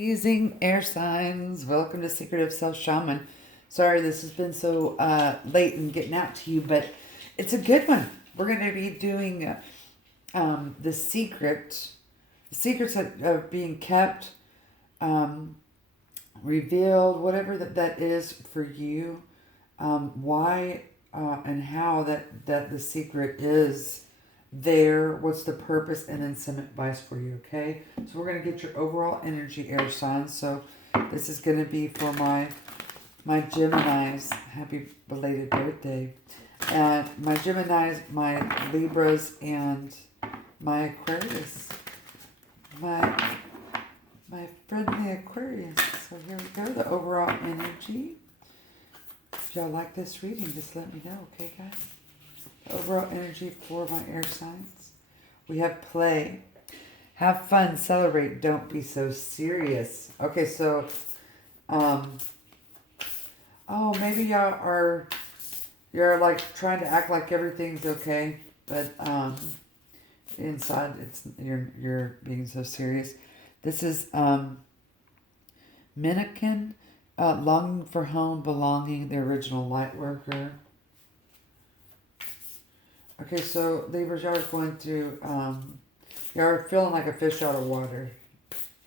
Amazing air signs. Welcome to Secret of Self Shaman. Sorry this has been so late in getting out to you, but it's a good one. We're going to be doing the secrets that are being kept, um, revealed, whatever that is for you, why and how that the secret is there, what's the purpose, and then some advice for you, okay? So we're going to get your overall energy, air signs. So this is going to be for my Geminis. Happy belated birthday. And my Geminis, my Libras, and my Aquarius. My my friendly Aquarius. So here we go, the overall energy. If y'all like this reading, just let me know, okay, guys? Overall energy for my air signs. We have play. Have fun, celebrate, don't be so serious. Okay, so, oh, maybe you're like trying to act like everything's okay, but, inside you're being so serious. This is, Minikin, longing for home, belonging, the original light worker. Okay, so Libras, y'all are going through, y'all are feeling like a fish out of water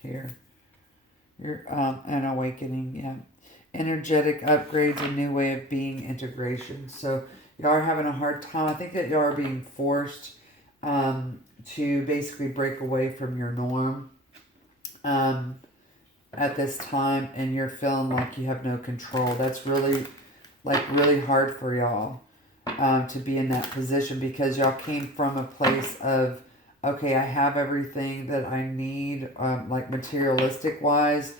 here. You're an awakening, yeah. Energetic upgrades, a new way of being, integration. So y'all are having a hard time. I think that y'all are being forced to basically break away from your norm at this time, and you're feeling like you have no control. That's really hard for y'all. To be in that position because y'all came from a place of, okay, I have everything that I need, like materialistic wise,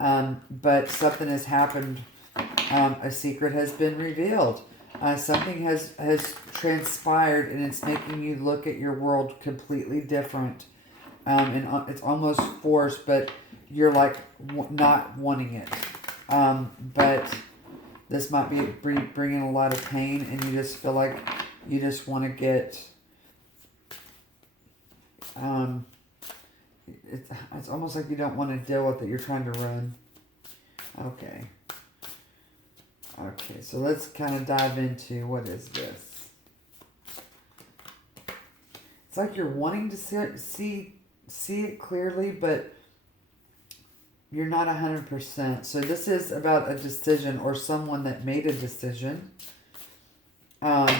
but something has happened. A secret has been revealed. Something has transpired, and it's making you look at your world completely different. And it's almost forced, but you're like not wanting it. But this might be bringing a lot of pain, and you just feel like you just want to get, it's almost like you don't want to deal with it. You're trying to run. Okay. Okay, so let's kind of dive into what is this. It's like you're wanting to see it clearly, but you're not 100%. So this is about a decision or someone that made a decision. Okay,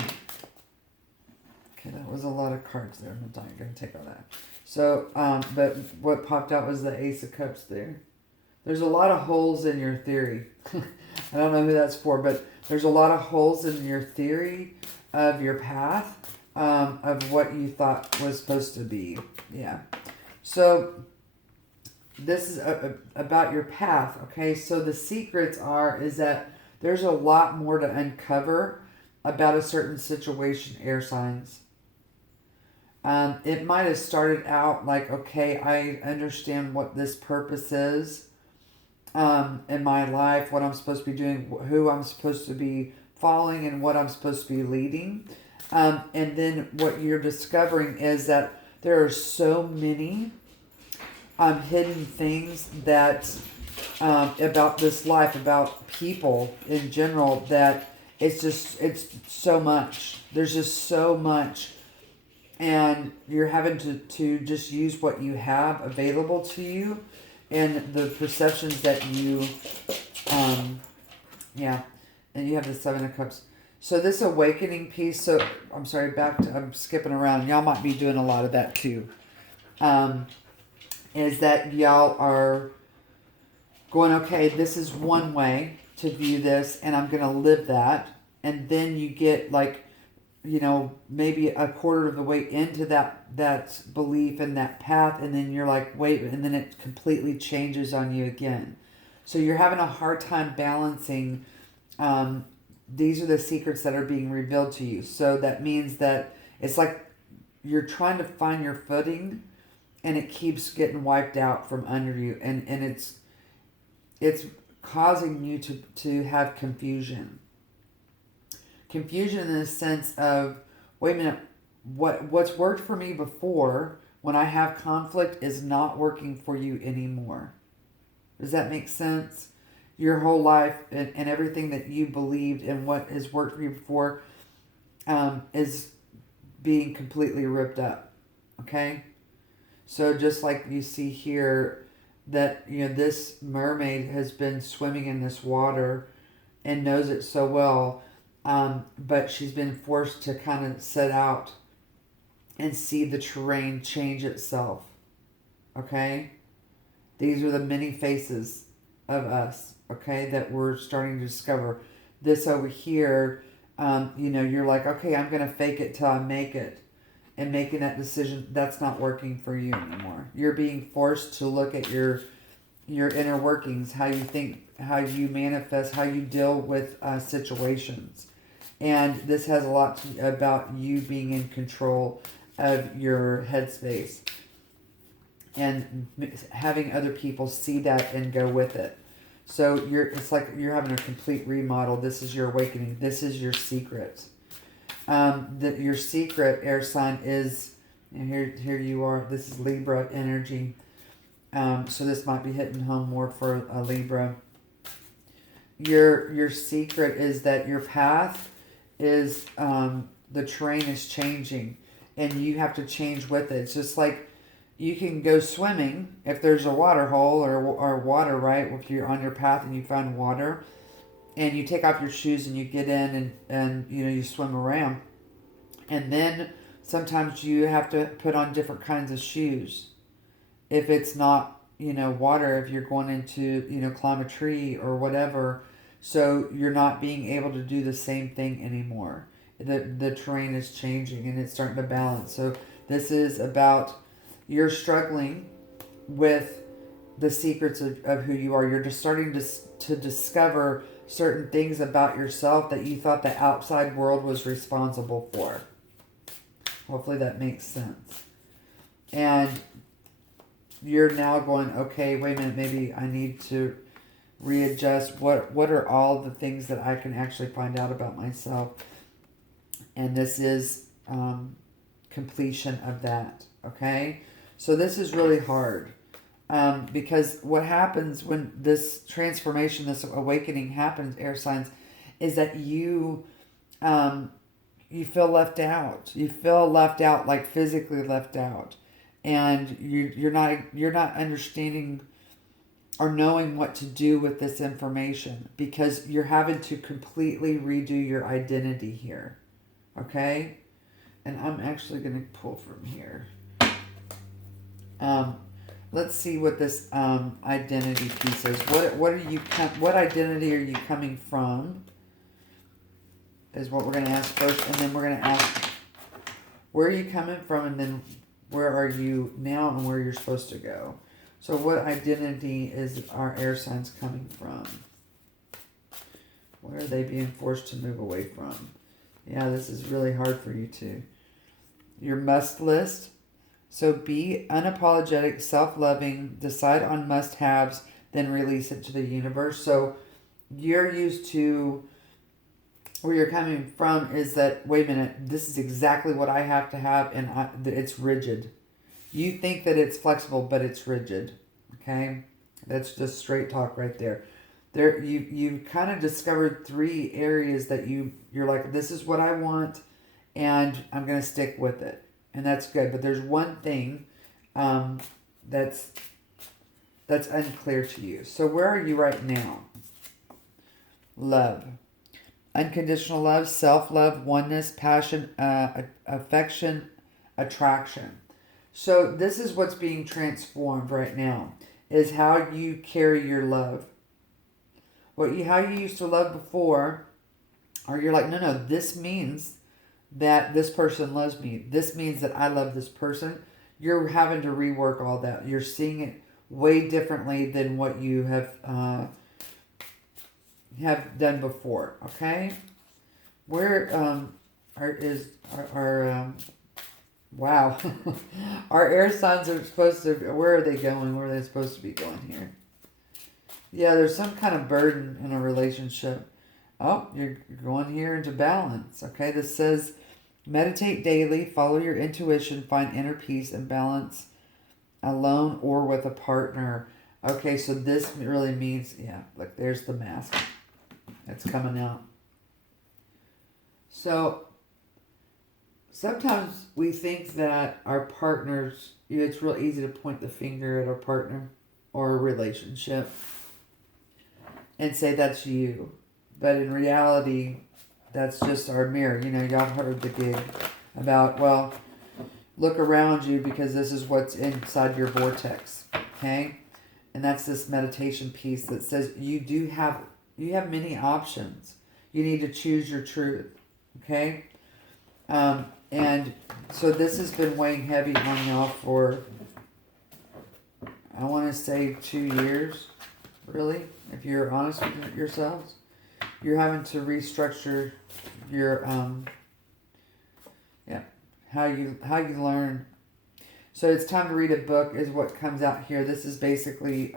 that was a lot of cards there. I'm not going to take all that. So, but what popped out was the Ace of Cups there. There's a lot of holes in your theory. I don't know who that's for, but there's a lot of holes in your theory of your path, of what you thought was supposed to be. Yeah. So this is about your path, okay? So the secrets is that there's a lot more to uncover about a certain situation, air signs. It might have started out like, okay, I understand what this purpose is in my life, what I'm supposed to be doing, who I'm supposed to be following, and what I'm supposed to be leading. And then what you're discovering is that there are so many hidden things that about this life, about people in general, that it's so much. There's just so much, and you're having to just use what you have available to you, and the perceptions that you, yeah, and you have the Seven of Cups. So this awakening piece. So I'm sorry, I'm skipping around. Y'all might be doing a lot of that too. Is that y'all are going, okay, this is one way to view this, and I'm going to live that. And then you get like, maybe a quarter of the way into that belief and that path, and then you're like, wait, and then it completely changes on you again. So you're having a hard time balancing. These are the secrets that are being revealed to you. So that means that it's like you're trying to find your footing, and it keeps getting wiped out from under you, and it's causing you to have confusion. Confusion in the sense of, wait a minute, what's worked for me before when I have conflict is not working for you anymore. Does that make sense? Your whole life and everything that you believed and what has worked for you before is being completely ripped up. Okay? So just like you see here that, you know, this mermaid has been swimming in this water and knows it so well, but she's been forced to kind of set out and see the terrain change itself. Okay? These are the many faces of us, okay, that we're starting to discover. This over here, you know, you're like, okay, I'm going to fake it till I make it. And making that decision, that's not working for you anymore. You're being forced to look at your inner workings, how you think, how you manifest, how you deal with situations. And this has a lot about you being in control of your headspace and having other people see that and go with it. So it's like you're having a complete remodel. This is your awakening. This is your secret. Your secret air sign is, and here you are. This is Libra energy. So this might be hitting home more for a Libra. Your secret is that your path is the terrain is changing, and you have to change with it. It's just like you can go swimming if there's a water hole or water, right? If you're on your path and you find water, and you take off your shoes and you get in and you know, you swim around, and then sometimes you have to put on different kinds of shoes if it's not, you know, water, if you're going into, you know, climb a tree or whatever. So you're not being able to do the same thing anymore. The terrain is changing and it's starting to balance. So this is about you're struggling with the secrets of who you are. You're just starting to discover certain things about yourself that you thought the outside world was responsible for. Hopefully that makes sense. And you're now going, okay, wait a minute, maybe I need to readjust. What are all the things that I can actually find out about myself? And this is completion of that, okay? So this is really hard. Because what happens when this transformation, this awakening happens, air signs, is that you feel left out. You feel left out, like physically left out, and you're not understanding or knowing what to do with this information because you're having to completely redo your identity here, okay? And I'm actually going to pull from here. Let's see what this identity piece is. What identity are you coming from? Is what we're going to ask first, and then we're going to ask where are you coming from, and then where are you now, and where you're supposed to go. So, what identity is our air signs coming from? Where are they being forced to move away from? Yeah, this is really hard for you too. Your must list. So be unapologetic, self-loving, decide on must-haves, then release it to the universe. So you're used to, where you're coming from is that, wait a minute, this is exactly what I have to have, and it's rigid. You think that it's flexible, but it's rigid. Okay? That's just straight talk right there. You've kind of discovered 3 areas that you're like, this is what I want, and I'm going to stick with it. And that's good. But there's one thing that's unclear to you. So where are you right now? Love. Unconditional love, self-love, oneness, passion, affection, attraction. So this is what's being transformed right now, is how you carry your love. How you used to love before, or you're like, no, this means that this person loves me. This means that I love this person. You're having to rework all that. You're seeing it way differently than what you have done before. Okay, where wow, our air signs are supposed to. Where are they going? Where are they supposed to be going here? Yeah, there's some kind of burden in a relationship. Oh, you're going here into balance. Okay, this says meditate daily, follow your intuition, find inner peace and balance alone or with a partner. Okay, so this really means, yeah, look, there's the mask. It's coming out. So sometimes we think that our partners, it's real easy to point the finger at our partner or a relationship and say that's you. But in reality, that's just our mirror. You know, y'all heard the gig about, well, look around you because this is what's inside your vortex. Okay? And that's this meditation piece that says you have many options. You need to choose your truth. Okay? And so this has been weighing heavy on y'all for, I want to say 2 years, really, if you're honest with yourselves. You're having to restructure your, how you learn. So it's time to read a book is what comes out here. This is basically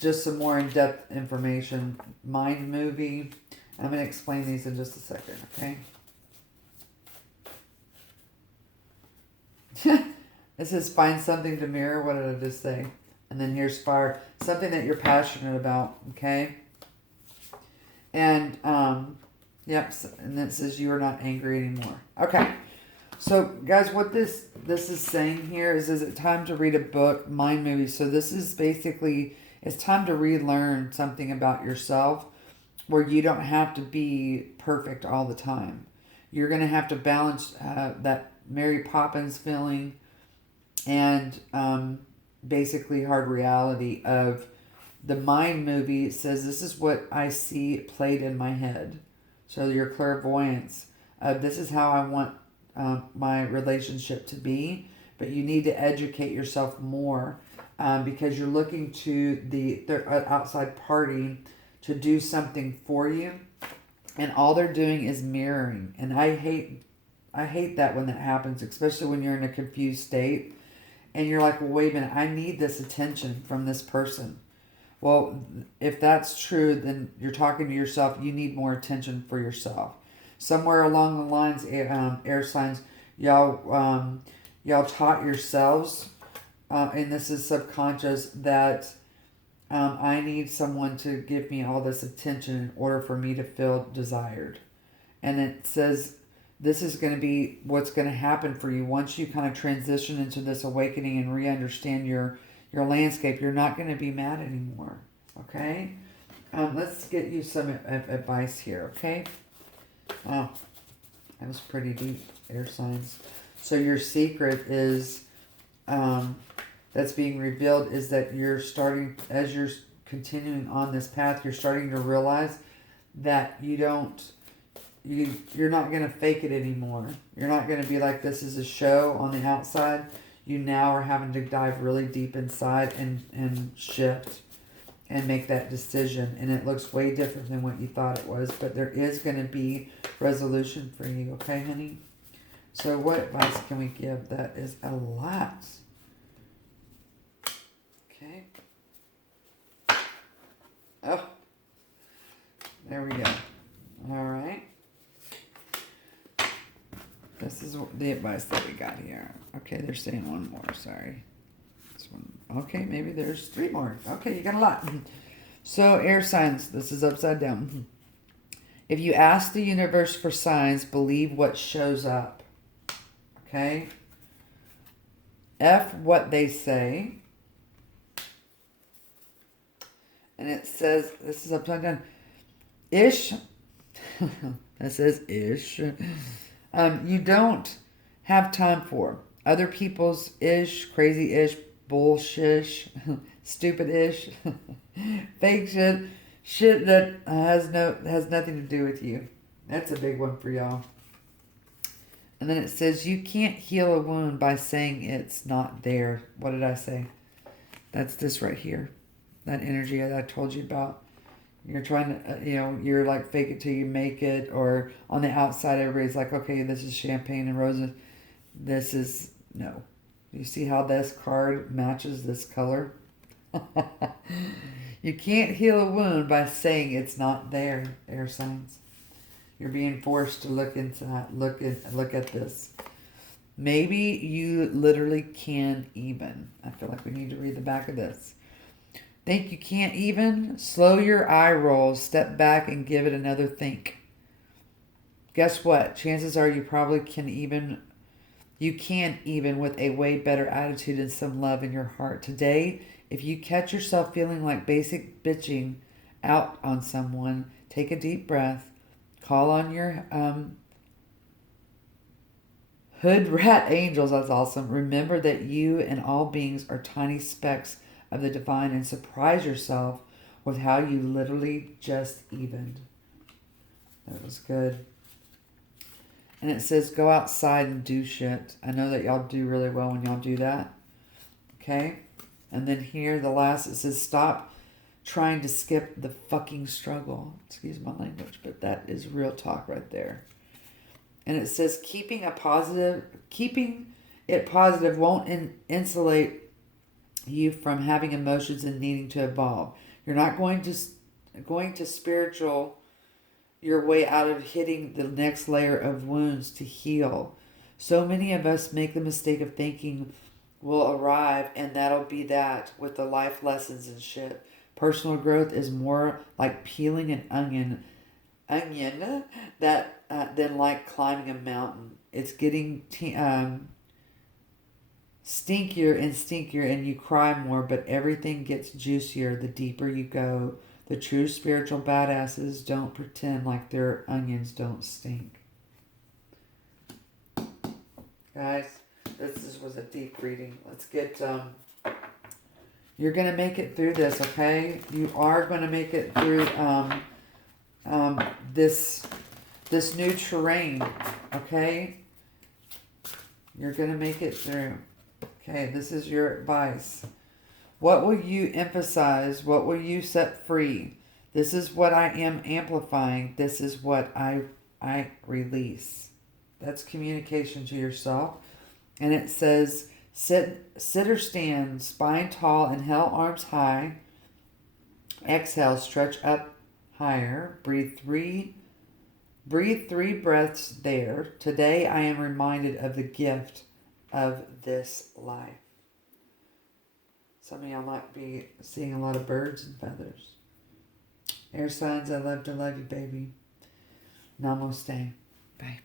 just some more in-depth information. Mind movie. I'm going to explain these in just a second, okay? It says find something to mirror. What did I just say? And then here's fire. Something that you're passionate about, okay? And, yep, and then it says you are not angry anymore. Okay. So, guys, what this is saying here is it time to read a book, mind movie. So this is basically, it's time to relearn something about yourself where you don't have to be perfect all the time. You're going to have to balance that Mary Poppins feeling and basically hard reality of the mind movie. It says this is what I see played in my head. So your clairvoyance. This is how I want my relationship to be. But you need to educate yourself more because you're looking to the outside party to do something for you. And all they're doing is mirroring. And I hate that when that happens, especially when you're in a confused state. And you're like, well, wait a minute, I need this attention from this person. Well, if that's true, then you're talking to yourself. You need more attention for yourself. Somewhere along the lines, air signs, y'all taught yourselves, and this is subconscious, that I need someone to give me all this attention in order for me to feel desired. And it says this is going to be what's going to happen for you once you kind of transition into this awakening and re-understand your landscape. You're not going to be mad anymore. Okay? Let's get you some advice here. Okay? Oh, that was pretty deep, air signs. So your secret is that's being revealed is that you're starting, as you're continuing on this path, you're starting to realize that you're not going to fake it anymore. You're not going to be like this is a show on the outside. You now are having to dive really deep inside and shift and make that decision. And it looks way different than what you thought it was. But there is going to be resolution for you. Okay, honey? So what advice can we give? That is a lot. Okay. Oh. There we go. All right. This is the advice that we got here. Okay, they're saying one more. Sorry. This one. Okay, maybe there's 3 more. Okay, you got a lot. So, air signs. This is upside down. If you ask the universe for signs, believe what shows up. Okay? F what they say. And it says, this is upside down. Ish. That says ish. You don't have time for other people's ish, crazy ish, bullshit, stupid ish, fake shit that has nothing to do with you. That's a big one for y'all. And then it says you can't heal a wound by saying it's not there. What did I say? That's this right here. That energy I told you about. You're trying to, you're like fake it till you make it. Or on the outside, everybody's like, okay, this is champagne and roses. This is, no. You see how this card matches this color? You can't heal a wound by saying it's not there, air signs. You're being forced to look inside, look at this. Maybe you literally can't even. I feel like we need to read the back of this. Think you can't even? Slow your eye rolls, step back and give it another think. Guess what? Chances are you probably can even with a way better attitude and some love in your heart. Today, if you catch yourself feeling like basic bitching out on someone, take a deep breath, call on your hood rat angels. That's awesome. Remember that you and all beings are tiny specks of the divine, and surprise yourself with how you literally just evened. That was good. And it says go outside and do shit. I know that y'all do really well when y'all do that. Okay? And then here, the last, it says stop trying to skip the fucking struggle. Excuse my language, but that is real talk right there. And it says keeping it positive won't insulate you from having emotions and needing to evolve. You're not going to spiritual your way out of hitting the next layer of wounds to heal. So many of us make the mistake of thinking we'll arrive and that'll be that with the life lessons and shit. Personal growth is more like peeling an onion that than like climbing a mountain. It's getting stinkier and stinkier, and you cry more, but everything gets juicier the deeper you go. The true spiritual badasses don't pretend like their onions don't stink. Guys, this was a deep reading. Let's get, you're going to make it through this, okay? You are going to make it through this new terrain, okay? You're going to make it through. Okay, this is your advice. What will you emphasize? What will you set free? This is what I am amplifying. This is what I release. That's communication to yourself. And it says, sit or stand, spine tall, inhale, arms high. Exhale, stretch up higher. Breathe three breaths there. Today I am reminded of the gift of this life. Some of y'all might be seeing a lot of birds and feathers. Air signs, I love to love you, baby. Namaste. Bye.